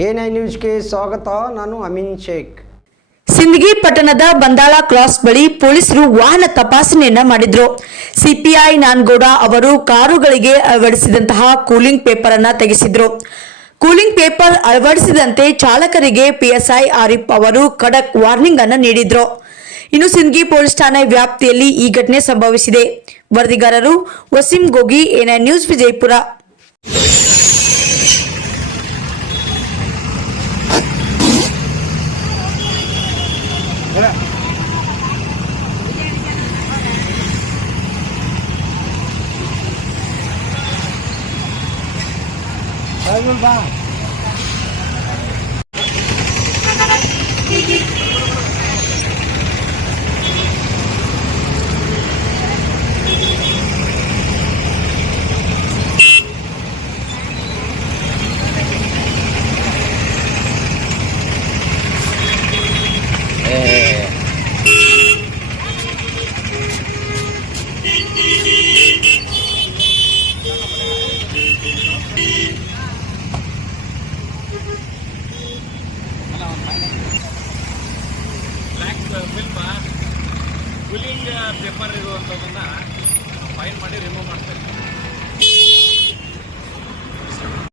ಎ9 ನ್ಯೂಸ್ಗೆ ಸ್ವಾಗತ. ನಾನು ಅಮೀನ್ ಶೇಖ್. ಸಿಂದಗಿ ಪಟ್ಟಣದ ಬಂದಾಳ ಕ್ರಾಸ್ ಬಳಿ ಪೊಲೀಸರು ವಾಹನ ತಪಾಸಣೆಯನ್ನ ಮಾಡಿದ್ರು. ಸಿಪಿಐ ನಾನಗೌಡ ಅವರು ಕಾರುಗಳಿಗೆ ಅಳವಡಿಸಿದಂತಹ ಕೂಲಿಂಗ್ ಪೇಪರ್ ಅನ್ನ ತೆಗೆಸಿದ್ರು. ಕೂಲಿಂಗ್ ಪೇಪರ್ ಅಳವಡಿಸಿದಂತೆ ಚಾಲಕರಿಗೆ ಪಿಎಸ್ಐ ಆರಿಫ್ ಅವರು ಖಡಕ್ ವಾರ್ನಿಂಗ್ ಅನ್ನು ನೀಡಿದ್ರು. ಇನ್ನು ಸಿಂದಗಿ ಪೊಲೀಸ್ ಠಾಣೆ ವ್ಯಾಪ್ತಿಯಲ್ಲಿ ಈ ಘಟನೆ ಸಂಭವಿಸಿದೆ. ವರದಿಗಾರರು ವಸೀಂ ಗೋಗಿ, ಎ9 ನ್ಯೂಸ್, ವಿಜಯಪುರ. ಕೂಲಿಂಗ್ ಪೇಪರ್ ಇರುವಂಥದ್ದನ್ನ ಫೈಲ್ ಮಾಡಿ ರಿಮೂವ್ ಮಾಡ್ತಾರೆ.